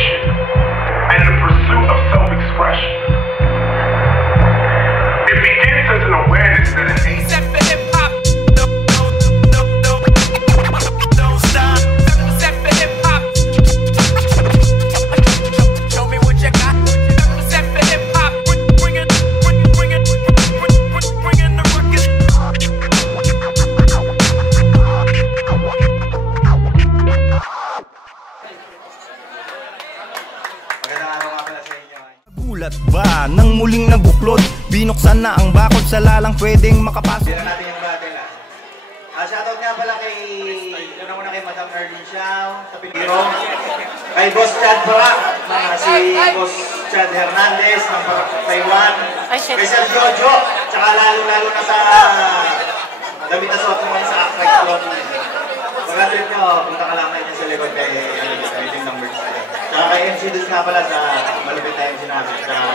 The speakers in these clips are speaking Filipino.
ambition and the pursuit of self-expression. It begins as an awareness that an Set for hip-hop. Don't stop. Set for hip-hop. Show me what you got. Set for hip-hop. Bring it the ruckus. Magandang araw nga pala sa inyo. Gulat ba nang muling nabuklod? Binuksan na ang bakod sa lalang pwedeng makapasok. Tira natin yung battle shoutout nga pala kay unang-una kay Madam Erlyn Xiao sa Pilipino. Kay Boss Chad Barak, si Boss Chad Hernandez ng Taiwan. Kay Sir Jojo, tsaka lalo-lalo na sa damit na suot naman sa Akrak Club. Pagka-trip nyo, punta ka lang kayo sa likod kay Rating Numbers. Tsaka kay MC Dus nga pala sa malupit na MC namin. Tsaka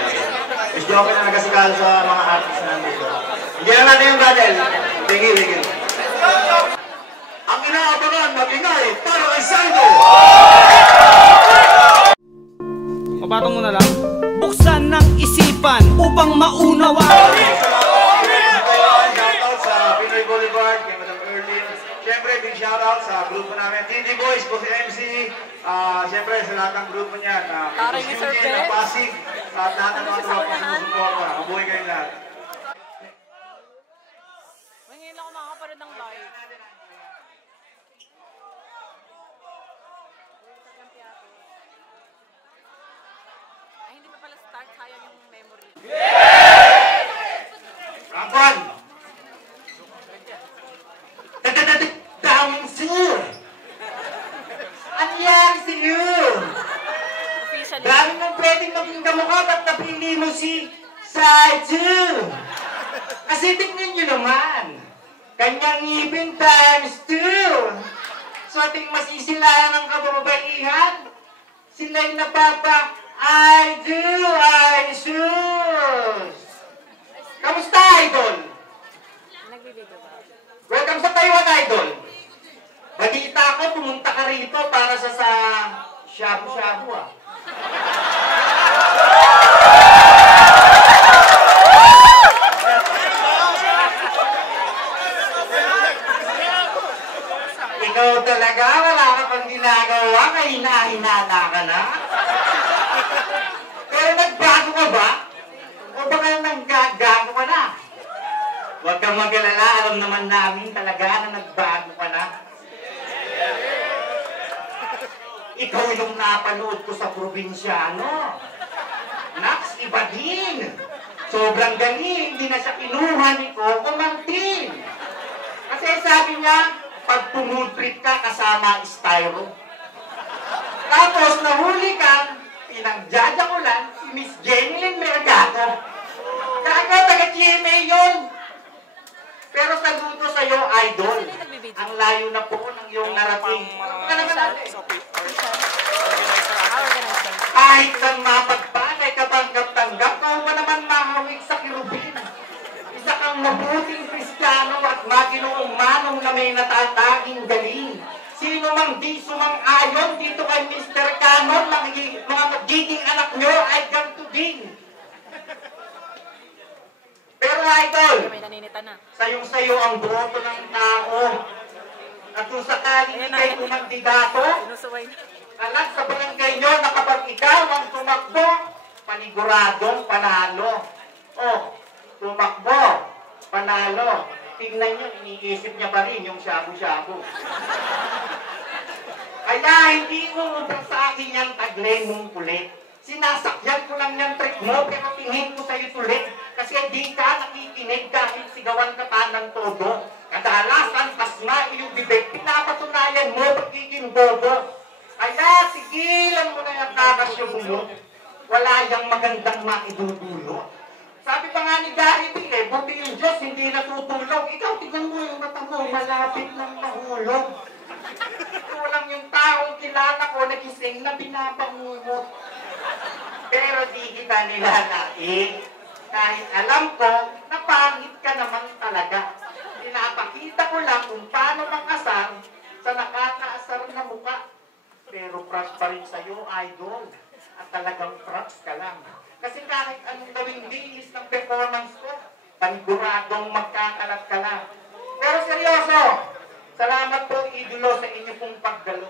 Miss Joker na nagasikal sa mga artist na nandito. Hindi lang natin yung battle. Thank you, thank you. Ang inaabangan, mag-ingay para kay Saldo! Mapatong mo na lang. Buksan ng isipan upang maunawa. Shoutout sa Pinoy Boulevard, kay Madam Erlyn. Siyempre, big shoutout sa grupo namin, TD Boys, po si MC. Siyempre, sa lahat ng grupo niyan. Miss Eugene, Pasig, at lahat ng mga tropa sa susuporta. Mabuhay kayong lahat. Ngayon ako makakaparoon ng live. Ay, hindi pa pala start. Sayang yung memory. Rampan! Daming sir! Ano yan si you? Officially. Dami mong pwedeng maging kamukha at napili mo si Saitu. Kasi tingnan nyo naman, kanyang ngipin times 2. So ating masisilayan ng kababaihan, sila'y napapa, I do, I choose. Kamusta, Idol? Nagbibigay ba? Welcome sa Taiwan, Idol. Balita ko, pumunta ka rito para sa shabu-shabu, ah. Ikaw talaga, wala ka pang ginagawa, kahina-hinala ka na. Pero nagbago ka ba? O baka nanggagago ka na? Huwag kang mag-alala, alam naman namin talaga na nagbago ka na. Ikaw yung napanood ko sa probinsyano. Naks, iba din. Sobrang galing, hindi na siya kinuha ni Coco Martin. Kasi sabi niya, pag tumutreat ka kasama styro. Tapos nahuli ka, pinagjaja ko lang si Miss Jenilyn Mergato. Kaya taga-GMA yun. Pero saludo sa'yo, Idol. Ang layo na po ng iyong narating. Kahit kang mapagpalay, katanggap-tanggap, kung pa naman mahawig sa kirubin. Isa kang mabuting Kristiyano at maginoong manong na may natataging galing. Sino mang di sumang-ayon dito kay Mr. Canon, mga magiging anak nyo ay ganito din. Pero Idol, sayong-sayo ang boto ng tao. At kung sakaling ikay kumandidato, alam sa barangay nyo na kapag ikaw ang tumakbo, paniguradong panalo. O, tumakbo, panalo. Tingnan nyo, iniisip niya pa rin yung shabu-shabu. Kaya hindi mo upang sa akin yung taglay mong kulit. Sinasakyan ko lang yung trick mo, pero tingin ko sa'yo tulit. Kasi hindi ka nakikinig kahit sigawan ka pa ng todo. Kadalasan, pasma iyong bibig, pinapatunayan mo pagiging bobo. Kaya sigilan mo na yung kakasyo mo. Wala yung magandang maidudulot. Sabi pa nga ni Gary B, buti yung Diyos hindi natutulog. Ikaw, tignan mo yung mata mo, malapit ng mahulog. Kulang yung taong kilala ko, nagising na binabangungot. Pero di kita nilalain. Kahit alam ko, na pangit ka naman talaga. Pinapakita ko lang kung paano makasar sa nakakaasar na mukha. pero props pa rin sa'yo, idol. At talagang props ka lang. Kasi kahit anong gawing linis ng performance ko, paniguradong magkakalat ka lang. Pero seryoso, salamat po, idolo, sa inyo pong pagdalo.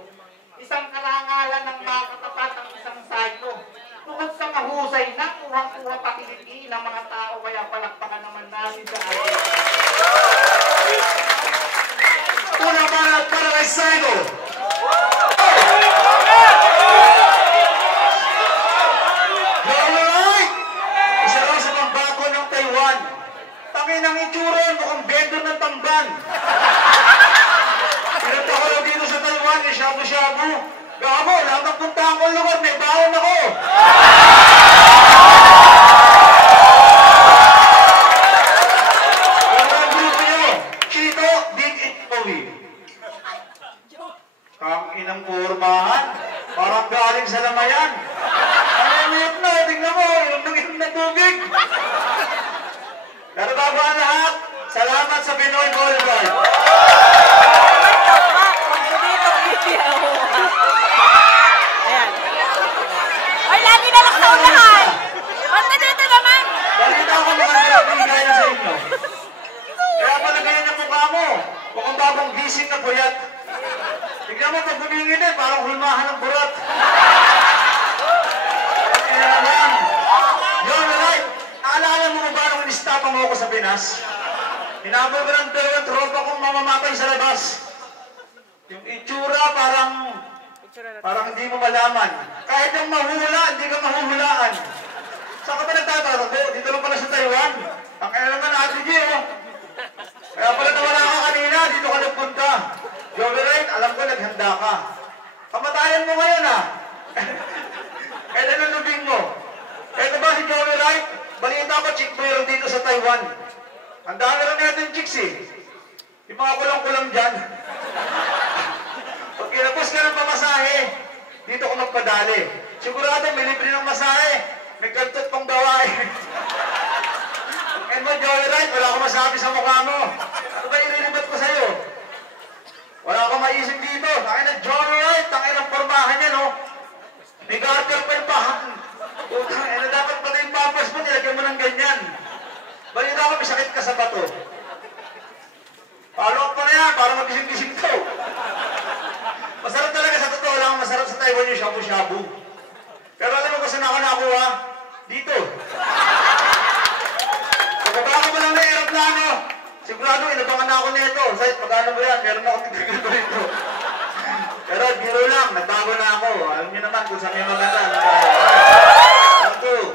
Isang karangalan ng makatapat ang isang psycho. Bukod sa mahusay na, kuha-kuha pakiliti ng mga tao, kaya palakpakan naman natin sa idol. Unang manat para kay Psycho. Alright! Isa raw sa mga bako ng Taiwan. Tangin ang itsura, mukhang vendor ng tamban. Pinunta ko lang dito sa Taiwan, shabu-shabu. Gabo, lahat ng puntahan ko lugar, may baon ako. Ang inang kurmahan, parang galing sa lamayan. Nangyayot na, tingnan mo, inom na tubig. Pero bago ang lahat, salamat sa Pinoy Boulevard. Ayan. Ay, lagi na lang sa unahan. Basta dito naman. Balita ko mga bigay na sa inyo. Kaya pala ganyan ang mukha mo. Mukhang bagong gising na puyat. Tignan mo pag humingin eh, parang hulmahan ng burat. Kaya naman. Yun, right. Naalala mo ba nung inistapa mo ako sa Pinas? Hinabol ko ng dalawang tropa kong mamamatay sa labas. Yung itsura parang hindi mo malaman. Kahit yung mahula, hindi ka mahuhulaan. Saan ka ba nagtatakbo? Dito lang pala sa Taiwan. Ang kaya naman Ate G, oh. Kaya pala nawala ka kanina, dito ka nagpunta. Joey Wright, alam ko naghanda ka. Kamatayan mo ngayon, ah. Kailan ang lubing mo? Ito ba si Joey Wright? Balita ko, chick boy dito sa Taiwan. Ang dami rin natin chicks, eh. Yung mga kulang-kulang dyan. Pag kinapos ka ng pamasahe, dito ko magpadali. Sigurado, may libre ng masahe. May kantot pang gawain. And mo, Joey Wright, wala akong masabi sa mukha mo. Ano ba irilibat ko sa'yo? Wala akong maisip dito. Tangin na Joey Wright, tangin ang pormahan niya, no? May garter pa yung pahan. Tangin na dapat pati yung pampers mo, nilagyan mo ng ganyan. Balita ko, may sakit ka sa bato. Follow up pa na yan, para magising-gising to. Masarap talaga sa totoo lang, masarap sa Taiwan yung shabu-shabu. Pero alam mo kung saan ako nakuha? Dito. Pagkabaka mo lang na aeroplano, sigurado inabangan na ako nito. Say, magkano ba yan? Meron ako tigil dito. Pero biro lang, nagbago na ako. Alam niyo naman kung saan may maganda. One, two.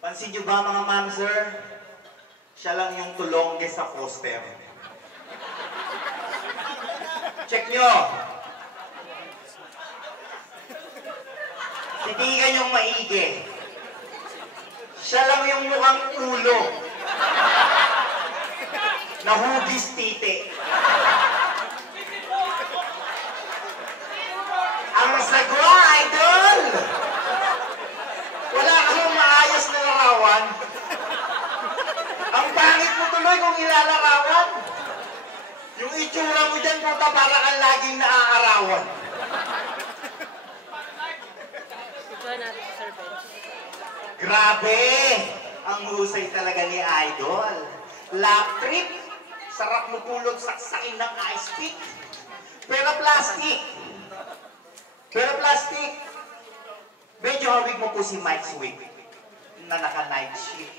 Pansin niyo ba mga ma'am, sir? Siya lang yung tulongge sa poster. Check nyo. Titigan yung maigi. Siya lang yung mukhang ulo. Nahugis titi. Ang sagwa, idol! Wala kang maayos na larawan. Ang pangit mo tuloy kung ilalarawan. Yung itsura mo dyan, puta, para kang laging naaarawan. Grabe! Ang husay talaga ni Idol. Lap trip. Sarap mo pulot saksakin ng ice pick. Pero plastic. Medyo hawig mo po si Mike Swick na naka-night shift.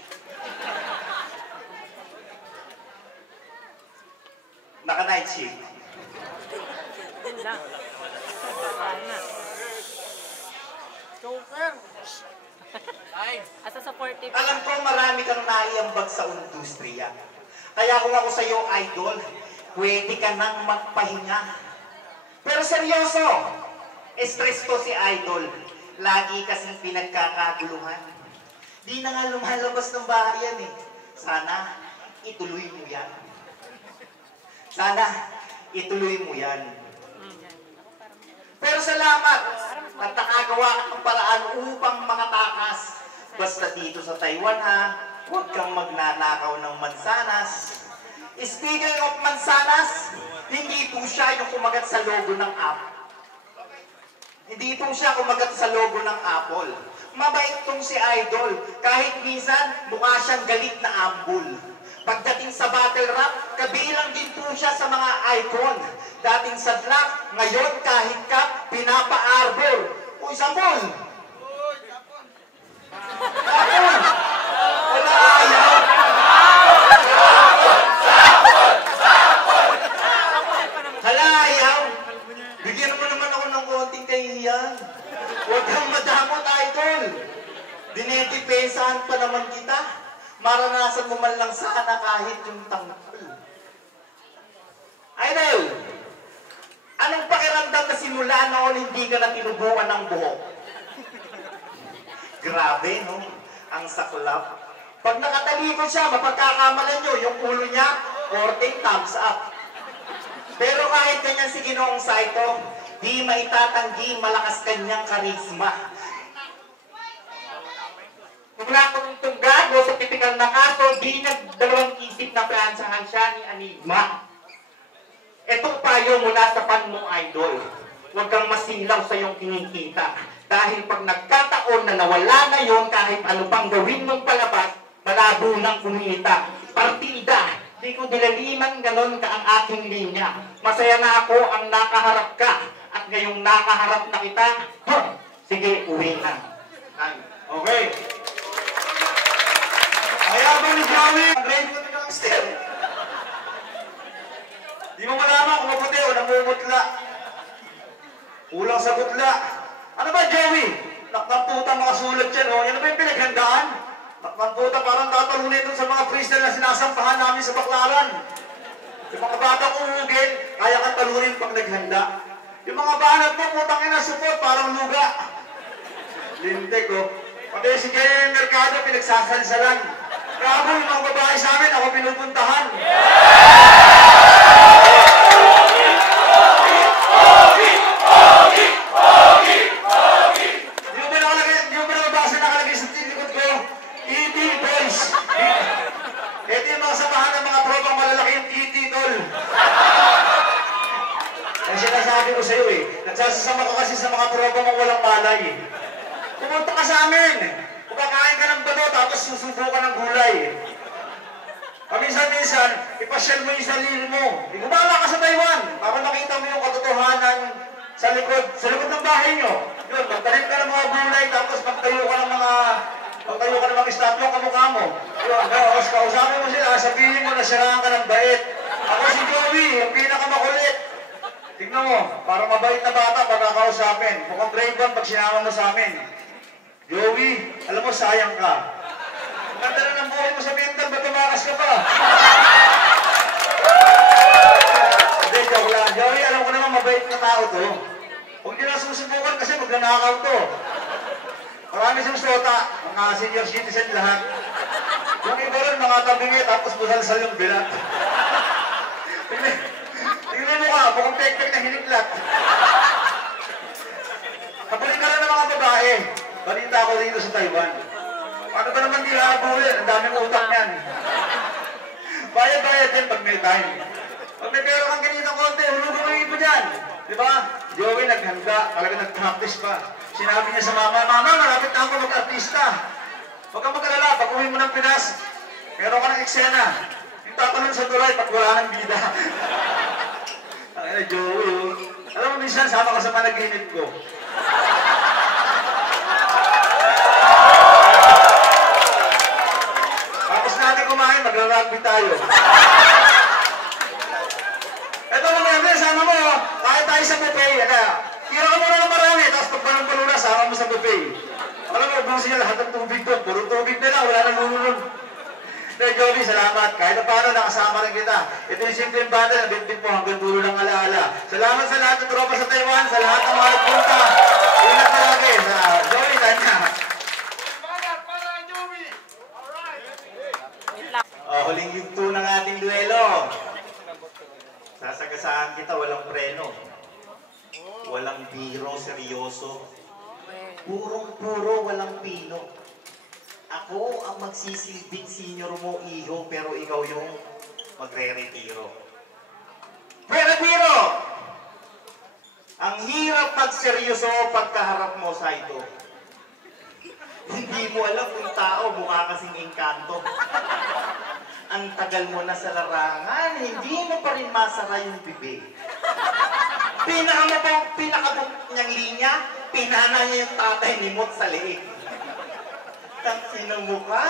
Naka-night shift. Joker! Asa supportive. Alam ko marami kang naiambag sa industriya. Kaya kung ako sa iyo, idol, pwede ka nang magpahinga. Pero seryoso, stress to si idol. Lagi kasing pinagkakaguluhan. Di na nga lumalabas ng bahay yan eh. Sana ituloy mo yan. Pero salamat at nakagawa ka ng paraan upang makatakas. Basta dito sa Taiwan ha, huwag kang magnanakaw ng mansanas. Speaking of mansanas, Hindi po siya yung kumagat sa logo ng Apple. Hindi po siya kumagat sa logo ng Apple. Mabait tong si Idol. Kahit minsan, mukha siyang galit na ambul. Pagdating sa battle rap, kabilang din po siya sa mga icon. Dating sa black, ngayon kahit kap, pinapa-arbor. Uy, Sampol! Sampol! Wala ayaw! Hala ayaw! Bigyan mo naman ako ng konting kahihiyan. Huwag kang madamot, Idol. Dinetipesahan pa naman kita. Maranasan mo man lang sana kahit yung tangkol. Idol, anong pakiramdam na simula noon hindi ka na tinubuan ng buhok? Grabe, no? Ang saklap. Pag nakatalikod siya, mapagkakamalan nyo, yung ulo niya, 14 thumbs up. Pero kahit ganyan si Ginoong Saito, di maitatanggi malakas kanyang karisma. Mula kung itong gago sa typical na kaso, di nagdalawang isip na plansahan siya ni Enigma. Itong payo mula sa fan mo, Idol. Huwag kang masilaw sa iyong kinikita. Dahil pag nagkataon na nawala na yon, kahit ano pang gawin mong palabas, malabo ng kumita. Partida. Di ko dilaliman ganon ka ang aking linya. Masaya na ako ang nakaharap ka. At ngayong nakaharap na kita, sige, uwi na. Okay. Kaya ba ni Joey? Ang grade ko ng gangster. Di mo malaman kung maputi o namumutla. Kulang sa butla. Ano ba, Joey? Naktamputa mga sulat yan, o? Yan na ba yung pinaghandaan? Naktamputa parang tatalunin dun sa mga freestyle na sinasampahan namin sa baklaran. Yung mga batang umugin, kaya kang talunin pag naghanda. Yung mga banat mo, putang ina, support, parang luga. Lintik, o. Pati si Gay Mercado, pinagsasalsalan. Grabe yung mga babae sa amin, ako pinupuntahan. Di mo ba nakabasa nakalagay sa likod ko? E.T. Boys. Ito yung mga samahan ng mga tropang malalaki yung E.T. Tol. Ang sinasabi ko sa'yo eh, nagsasasama ka kasi sa mga tropang mong walang malay. Pumunta ka sa amin. Kakain ka ng bato, tapos susubo ka ng gulay. Paminsan-minsan, ipasyal mo yung sarili mo. Gumala ka sa Taiwan, para makita mo yung katotohanan sa likod ng bahay nyo. Yun, magtanim ka ng mga gulay, tapos magtayo ka ng mga estatwa kamukha mo. Yun, tapos kausapin mo sila, sabihin mo na siraan ka ng bait. Ako si Joey, yung pinakamakulit. Tignan mo, parang mabait na bata pagkakausapin. Mukhang grade 1 pag sinama mo sa amin. Joey, alam mo, sayang ka. Ang ganda na ng buhay mo sa mental, ba't tumakas ka pa? Hindi, joke lang. Joey, alam ko naman mabait na tao to. Huwag nila susubukan kasi magnanakaw to. Marami siyang sota, mga senior citizen lahat. Yung iba rin, mga tabingi, tapos busalsal yung bilat. Tingnan mo ka, bukang pek-pek na hiniklat. Kapulin ka lang ng mga babae. Balita ako dito sa Taiwan. Paano ba naman di hahabulin? Ang daming utak niyan. Bayad-bayad din pag may time. Pag may pera kang ganitong konti, hulugan mo yung iba dyan. Diba? Joey naghanda, talaga nag-practice pa. Sinabi niya sa mama, Mama, malapit na ako mag-artista. Huwag kang mag-alala, pag uwi mo ng Pinas, meron ka ng eksena. Yung tatalon sa tulay, pag wala ng bida. Ay, Joey. Alam mo, minsan, sama ka sa panaginip ko. Tapos natin kumain, magra-rugby tayo. Ito naman, sama mo, kahit tayo sa buffet, tira ka muna ng marami, tapos pagbalong-balong na, sama mo sa buffet. Alam mo, ubusin niya lahat ng tubig doon, puro tubig na lang, wala nang lulunod. Pero Joey, salamat. Kahit na paano, nakasama rin kita. Ito yung simpleng banda na bitbit mo hanggang dulo ng alaala. Salamat sa lahat ng tropa sa Taiwan, sa lahat ng mga nagpunta. Ingat palagi sa Joey, Tanya. Huling yugto ng ating duelo. Sasagasaan kita, walang preno. Walang biro, seryoso. Purong-puro, walang pino. Ako ang magsisilbing senior mo, iho, pero ikaw yung magre-retiro. Pero biro. Ang hirap magseryoso pagkaharap mo sa ito. Hindi mo alam kung tao, mukha kasing engkanto. Ang tagal mo na sa larangan, hindi mo pa rin masara yung bibig. Pinakabuk niyang linya, pinana niya yung tatay ni Mot sa leeg. Tangsinang mukha,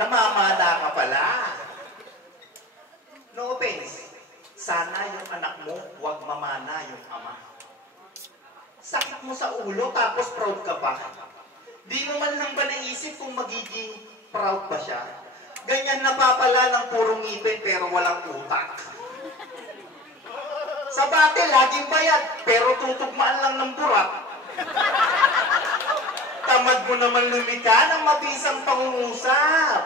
namamana ka pala. No offense, sana yung anak mo, huwag mamana yung ama. Sakit mo sa ulo, tapos proud ka pa. Di mo man lang ba naisip kung magiging proud ba siya? Ganyan napapala ng purong ngipin pero walang utak. Sa bate, laging bayad, pero tutugmaan lang ng burak. Tamad mo naman lumika ng mabisang pangungusap.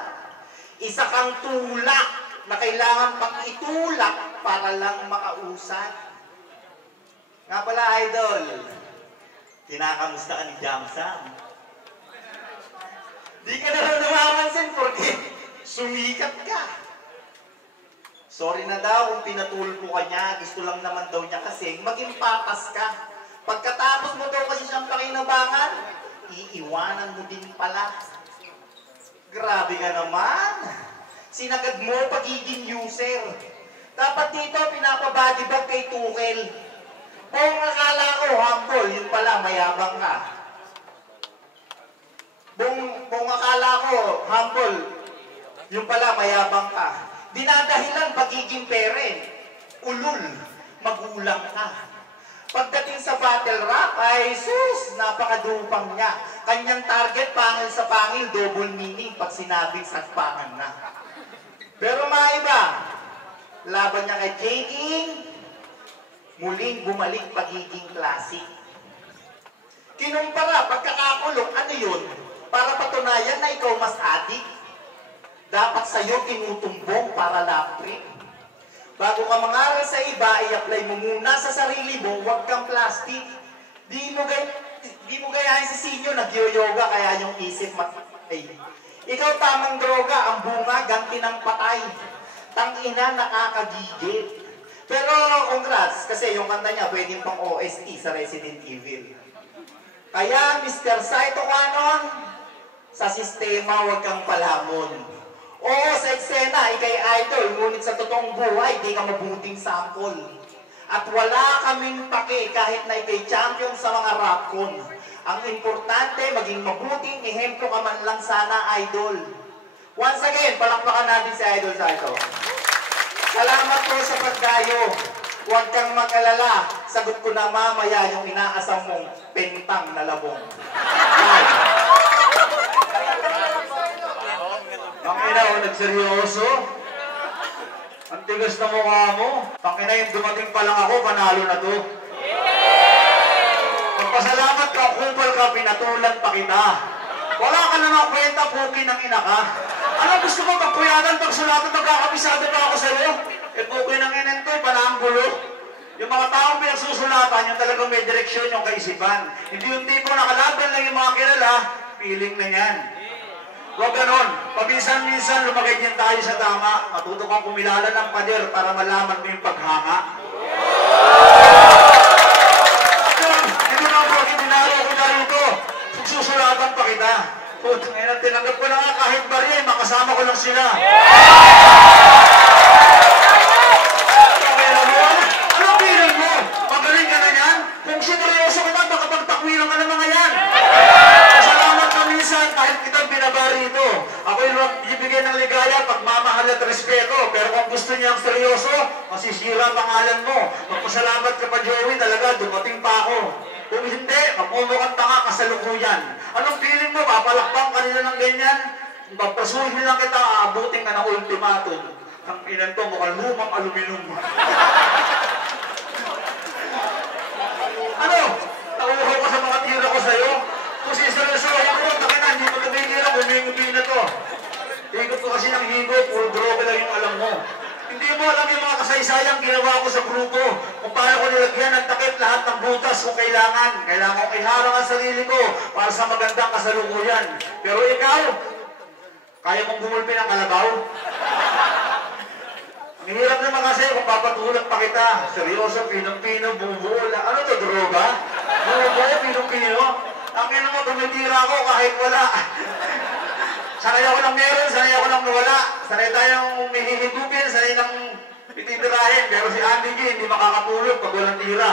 Isa kang tulak na kailangan pang itulak para lang makausap. Nga pala, idol, kinakamusta ka ni Jamsam? Di ka na namamansin porque sumikat ka. Sorry na daw kung pinatulpo ka niya. Gusto lang naman daw niya kasi maging patas ka. Pagkatapos mo daw kasi siyang pakinabangan, iiwanan mo din pala. Grabe ka naman. Sinagad mo pagiging user. Dapat dito pinapabadibag kay Tuchel. Kung akala ko humble, yun pala mayabang ka. Kung akala ko humble, yun pala mayabang ka. Dinadahilan pagiging parent. Ulul, magulang ka. Pagdating sa battle rap, ay sus, napakadupang niya. Kanyang target, pangil sa pangil, double meaning pag sinabing sagpangan na. Pero maiba, laban niya kay J-King, muling bumalik pagiging classic. Kinumpara, pagkakakulong, ano yun? Para patunayan na ikaw mas adik. Dapat sa'yo tinutumbong para laptrik. Bago ka mangaral sa iba, i-apply mo muna sa sarili mo, huwag kang plastic. Di mo gayahin si Sinyo, nag-yoga kaya yung isip matay. Ikaw tamang droga, ang bunga, ganti ng patay. Tangina, nakakagigit. Pero congrats, kasi yung kanta niya pwedeng pang OST sa Resident Evil. Kaya Mr. Saito Canon, sa sistema huwag kang palamon. Oo, sa eksena, ikay idol, ngunit sa totoong buhay, di ka mabuting sample. At wala kaming pake kahit na ikay champion sa mga rapcon. Ang importante, maging mabuting ehemplo ka man lang sana, idol. Once again, palakpakan natin si Idol Saito. Salamat po sa pagdayo. Huwag kang mag-alala. Sagot ko na mamaya yung inaasam mong pentang na labong. Ang ina o, nagseryoso. Ang tigas na mukha mo. Ang ina yung dumating pa lang ako, panalo na to. Magpasalamat ka, kupal ka, pinatulan pa kita. Wala ka namang kwenta, pukin ng ina ka. Ano gusto mo magpuyadan pag sulatan magkakabisado pa ako sa'yo? Eh pukin ng ina to, pananggulo. Yung mga taong pinagsusulatan, yung talagang may direksyon yung kaisipan. Hindi yung tipo nakalaban lang yung mga kilala, feeling na yan. Huwag ganon. Paminsan-minsan lumagay din tayo sa tama. Matuto kang kumilala ng pader para malaman mo yung paghanga. Hindi na po kinaro ko na rito. Susulatan pa kita. Ngayon, tinanggap ko na nga kahit bari, makasama ko lang sila. Anong feeling mo? Magaling ka na yan? Kung sineryoso ka na, makapagtakwilan ka ng mga yan. Salamat ka minsan kahit kitang binabari ito. Ako'y ibigay ng ligaya, pagmamahal at respeto. Pero kung gusto niyang seryoso, masisira pangalan mo. Magpasalamat ka pa, Joey, talaga, dumating pa ako. Kung hindi, magmumukhang tanga kasalukuyan. Anong feeling mo? Papalakbang kanila ng ganyan? Papasuhin lang kita, aabutin ka ng ultimatum. Ang ilan to, mukhang lumang aluminum. Ano? Nauuhaw ka sa mga tira ko sa'yo? Kung siseryosohin ko, takina, hindi ko tumigilan, humingi na to. Higot ko kasi ng higot, puro droga lang yung alam mo. Hindi mo alam yung mga kasaysayang ginawa ko sa grupo. Kung paano ko nilagyan ng takip lahat ng butas kung kailangan. Kailangan ko iharang ang sarili ko para sa magandang kasalukuyan. Pero ikaw, kaya mong gumulpi ng kalabaw? Ang hirap naman kasi kung papatulak pa kita. Seryoso, pinong-pino, bumubuo. Ano to, droga? Bumubuo, pinong-pino? Ang ina mo, tumitira ako kahit wala. Sanay ako ng meron, sanay ako ng nawala. Sanay tayong humihigupin, sanay ng pititirahin. Pero si Andy G, hindi makakatulog pag walang tira.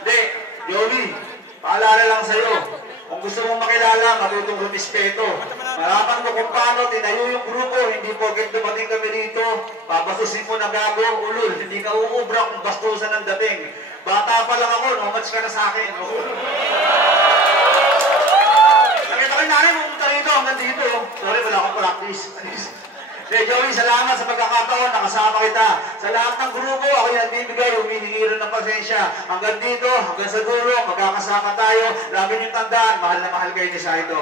Hindi, Joey, paalala lang sa'yo. Kung gusto mong makilala, matutong rumispeto. Malaman mo kung paano tinayo yung grupo, hindi porket dumating kami dito, papasusin mo na gago, ulul, hindi ka uubra kung bastusan ng dating. Bata pa lang ako, no much ka na sa akin. Nakita ko yung nanay, pumunta rito hanggang dito. Sorry, wala akong practice. Hey, Joey, salamat sa pagkakataon, nakasama kita. Sa lahat ng grupo, ako yung nagbibigay, humihingi rin ng pasensya. Hanggang dito, hanggang sa dulo, magkakasama tayo. Lagi niyong tandaan, mahal na mahal kayo ni Saito.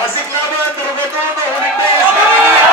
Pasik laban, Turgotono, huling base,